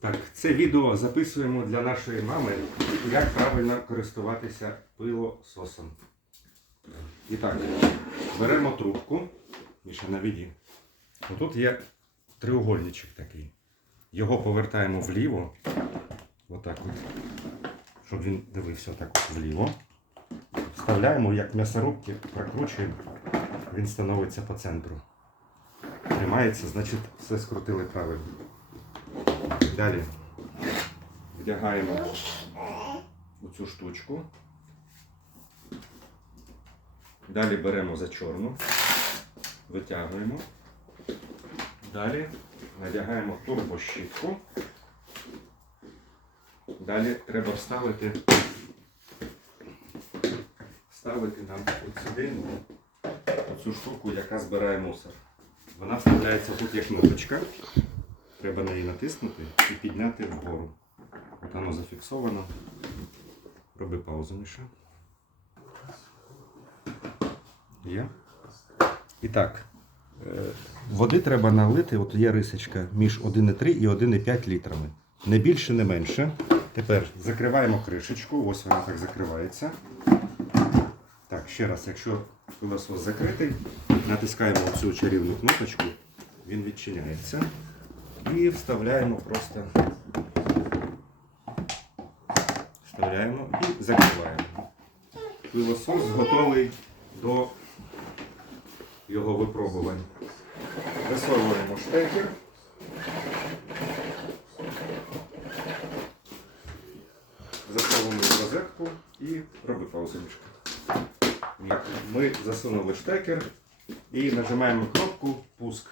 Так, це відео записуємо для нашої мами, як правильно користуватися пилососом. І так, беремо трубку. Міша, навіді. Отут є треугольничок такий. Його повертаємо вліво. Отак от. Щоб він дивився так вліво. Вставляємо, як м'ясорубки, прокручуємо, він становиться по центру. Тримається, значить все скрутили правильно. Далі вдягаємо у цю штучку. Далі беремо за чорну, витягуємо. Далі надягаємо турбощітку. Далі треба вставити, вставити нам от сюди цю штуку, яка збирає мусор. Вона вставляється тут як кнопочка. Треба на неї натиснути і підняти вгору. От воно зафіксовано. Роби паузу, Міша. Є. І так. е, Води треба налити, от є рисочка між 1,3 і 1,5 літрами. Не більше, не менше. Тепер закриваємо кришечку, ось вона так закривається. Так, ще раз, якщо пилосос закритий, натискаємо цю чарівну кнопочку, він відчиняється. І вставляємо просто. Вставляємо і закриваємо. Пилосос готовий до його випробувань. Висовуємо штекер. Засовуємо розетку і роби паузу. Ми засунули штекер і нажимаємо кнопку пуск.